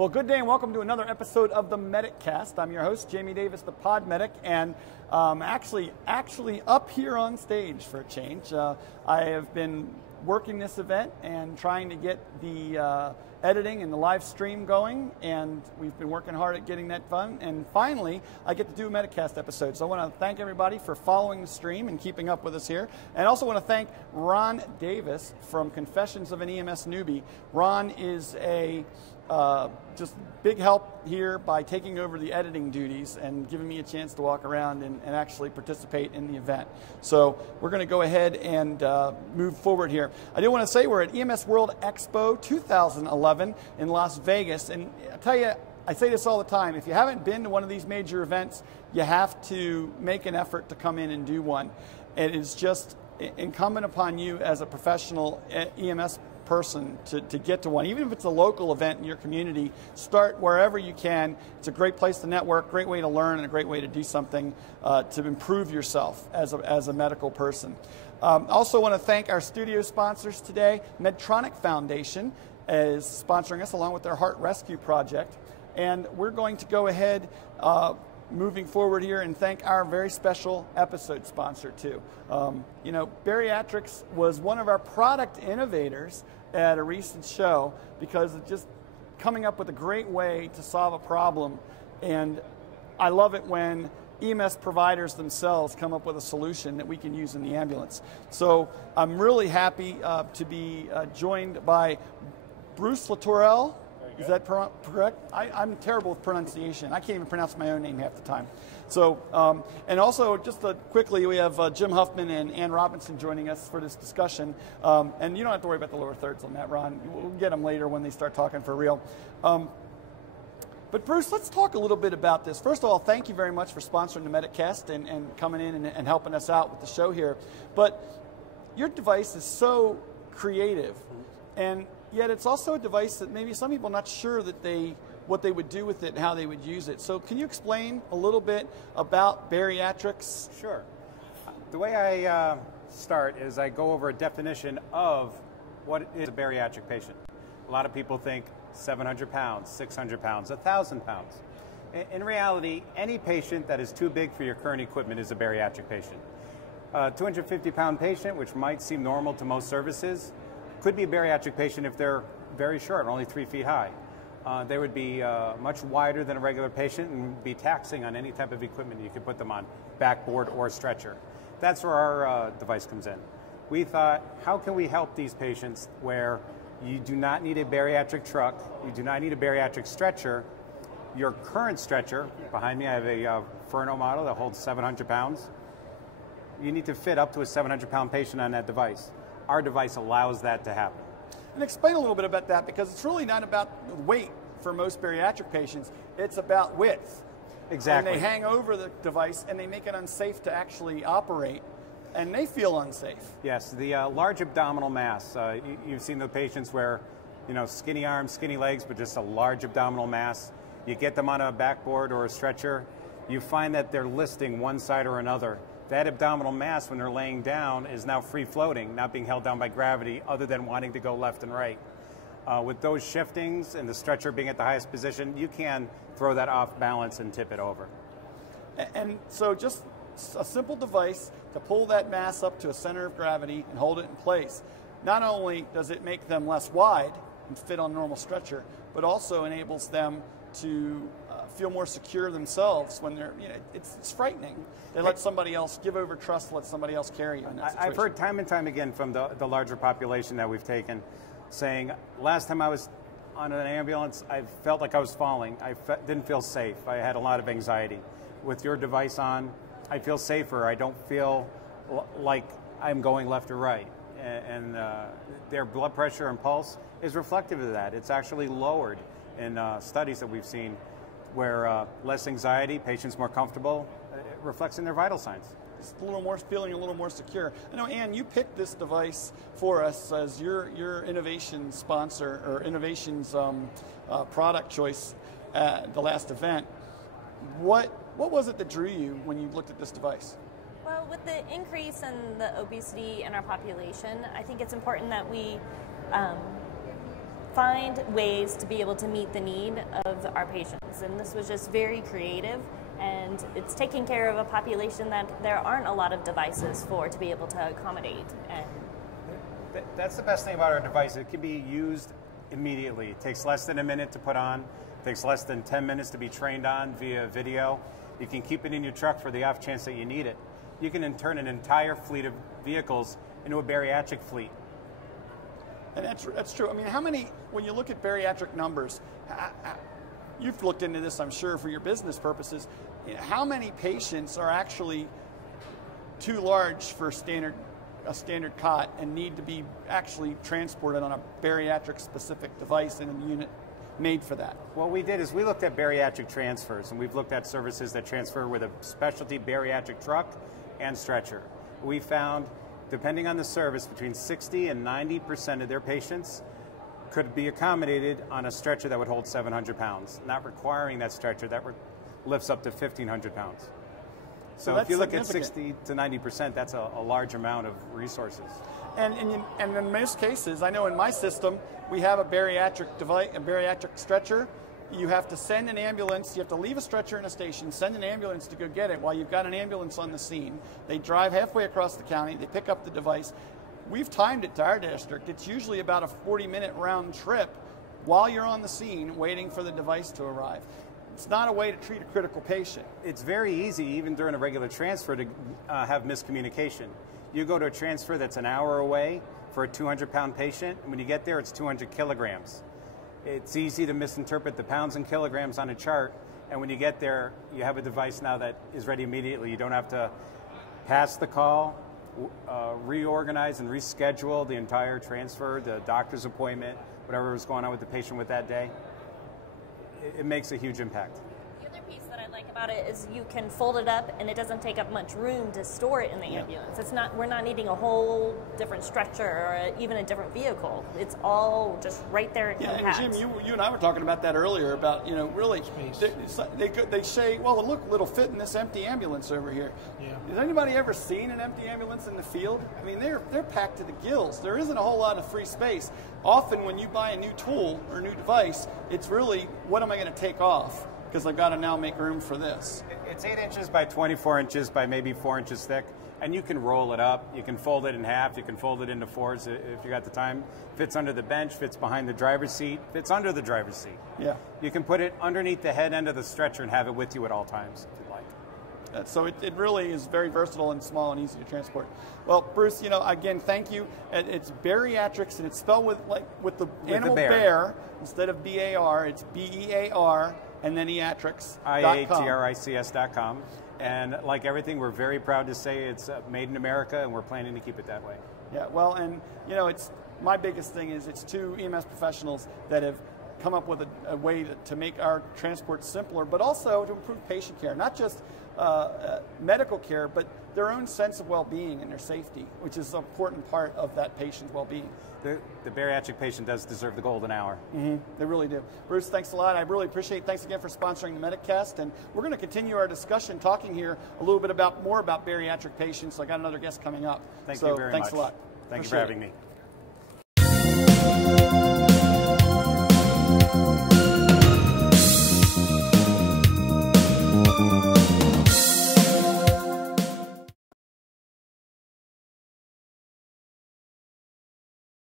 Well, good day and welcome to another episode of the MedicCast. I'm your host, Jamie Davis, the Pod Medic, and actually up here on stage for a change. I have been working this event and trying to get the editing and the live stream going, and we've been working hard at getting that done. And finally, I get to do a MedicCast episode. So I want to thank everybody for following the stream and keeping up with us here. And I also want to thank Ron Davis from Confessions of an EMS Newbie. Ron is a just big help here by taking over the editing duties and giving me a chance to walk around and actually participate in the event. So we're going to go ahead and move forward here. I do want to say we're at EMS World Expo 2011 in Las Vegas. And I tell you, I say this all the time, if you haven't been to one of these major events, you have to make an effort to come in and do one. It is just incumbent upon you as a professional EMS person to get to one. Even if it's a local event in your community, start wherever you can. It's a great place to network, great way to learn, and a great way to do something to improve yourself as a medical person. Also want to thank our studio sponsors today. Medtronic Foundation is sponsoring us along with their Heart Rescue Project. And we're going to go ahead moving forward here and thank our very special episode sponsor too. You know, Bariatrics was one of our product innovators at a recent show because it's just coming up with a great way to solve a problem. And I love it when EMS providers themselves come up with a solution that we can use in the ambulance. So I'm really happy to be joined by Bruce Latourell. Is that correct? I'm terrible with pronunciation. I can't even pronounce my own name half the time. So, and also, just quickly, we have Jim Huffman and Ann Robinson joining us for this discussion. And you don't have to worry about the lower thirds on that, Ron. We'll get them later when they start talking for real. But Bruce, let's talk a little bit about this. First of all, thank you very much for sponsoring the MedicCast and coming in and helping us out with the show here. But your device is so creative, and yet it's also a device that maybe some people are not sure that what they would do with it and how they would use it. So can you explain a little bit about bariatrics? Sure. The way I start is I go over a definition of what is a bariatric patient. A lot of people think 700 pounds, 600 pounds, 1,000 pounds. In reality, any patient that is too big for your current equipment is a bariatric patient. A 250-pound patient, which might seem normal to most services, could be a bariatric patient if they're very short, only 3 feet high. They would be much wider than a regular patient and be taxing on any type of equipment you could put them on, backboard or stretcher. That's where our device comes in. We thought, how can we help these patients where you do not need a bariatric truck, you do not need a bariatric stretcher. Your current stretcher, behind me I have a Furno model that holds 700 pounds. You need to fit up to a 700-pound patient on that device. Our device allows that to happen. And explain a little bit about that, because it's really not about weight for most bariatric patients. It's about width. Exactly. And they hang over the device and they make it unsafe to actually operate, and they feel unsafe. Yes, the large abdominal mass. You've seen the patients where, you know, skinny arms, skinny legs, but just a large abdominal mass. You get them on a backboard or a stretcher, you find that they're listing one side or another. That abdominal mass, when they're laying down, is now free-floating, not being held down by gravity, other than wanting to go left and right. With those shiftings and the stretcher being at the highest position, you can throw that off balance and tip it over. And so just a simple device to pull that mass up to a center of gravity and hold it in place. Not only does it make them less wide and fit on a normal stretcher, but also enables them to feel more secure themselves when they're, you know, it's frightening. They let somebody else give over trust, let somebody else carry you in that situation. I've heard time and time again from the larger population that we've taken saying, last time I was on an ambulance, I felt like I was falling. I didn't feel safe. I had a lot of anxiety. With your device on, I feel safer. I don't feel like I'm going left or right. And their blood pressure and pulse is reflective of that. It's actually lowered in studies that we've seen where less anxiety, patients more comfortable, it reflects in their vital signs. Just a little more, feeling a little more secure. I know, Ann, you picked this device for us as your innovation sponsor, or innovations product choice at the last event. What was it that drew you when you looked at this device? Well, with the increase in the obesity in our population, I think it's important that we find ways to be able to meet the need of our patients. And this was just very creative, and it's taking care of a population that there aren't a lot of devices for to be able to accommodate. And that's the best thing about our device. It can be used immediately. It takes less than a minute to put on. It takes less than 10 minutes to be trained on via video. You can keep it in your truck for the off chance that you need it. You can turn an entire fleet of vehicles into a bariatric fleet. And that's true. I mean, how many, when you look at bariatric numbers, you've looked into this, I'm sure, for your business purposes, how many patients are actually too large for a standard cot and need to be actually transported on a bariatric specific device in a unit made for that? What we did is we looked at bariatric transfers, and we've looked at services that transfer with a specialty bariatric truck and stretcher. We found, depending on the service, between 60 and 90% of their patients could be accommodated on a stretcher that would hold 700 pounds, not requiring that stretcher that lifts up to 1,500 pounds. So if you look at 60 to 90%, that's a large amount of resources. And in most cases, I know in my system, we have a bariatric device, a bariatric stretcher. You have to send an ambulance, you have to leave a stretcher in a station, send an ambulance to go get it while you've got an ambulance on the scene. They drive halfway across the county, they pick up the device. We've timed it to our district. It's usually about a 40-minute round trip while you're on the scene waiting for the device to arrive. It's not a way to treat a critical patient. It's very easy, even during a regular transfer, to have miscommunication. You go to a transfer that's an hour away for a 200-pound patient, and when you get there, it's 200 kilograms. It's easy to misinterpret the pounds and kilograms on a chart, and when you get there, you have a device now that is ready immediately. You don't have to pass the call, reorganize and reschedule the entire transfer, the doctor's appointment, whatever was going on with the patient with that day. It makes a huge impact. The other piece that I like about it is you can fold it up, and it doesn't take up much room to store it in the ambulance. It's not, we're not needing a whole different stretcher or even a different vehicle. It's all just right there compact. And Jim, you and I were talking about that earlier about, really, they say, well, look, it'll fit in this empty ambulance over here. Yeah. Has anybody ever seen an empty ambulance in the field? I mean, they're packed to the gills. There isn't a whole lot of free space. Often when you buy a new tool or a new device, it's really, what am I going to take off? Because I've got to now make room for this. It's 8 inches by 24 inches by maybe 4 inches thick, and you can roll it up. You can fold it in half. You can fold it into fours if you got the time. Fits under the bench, fits behind the driver's seat, fits under the driver's seat. Yeah. You can put it underneath the head end of the stretcher and have it with you at all times if you'd like. So it really is very versatile and small and easy to transport. Well, Bruce, again, thank you. It's Bariatrics, and it's spelled with the animal bear instead of B-A-R. It's B-E-A-R. And then iatrics.com. And like everything, we're very proud to say it's made in America, and we're planning to keep it that way. Yeah, well, and it's my biggest thing is it's two EMS professionals that have come up with a way to make our transport simpler, but also to improve patient care, not just medical care, but their own sense of well-being and their safety, which is an important part of that patient's well-being. The bariatric patient does deserve the golden hour. Mm-hmm. They really do. Bruce, thanks a lot. I really appreciate it. Thanks again for sponsoring the MedicCast. And we're going to continue our discussion talking here a little bit more about bariatric patients. I got another guest coming up. Thank you very much. Thanks a lot. Thank you for having me.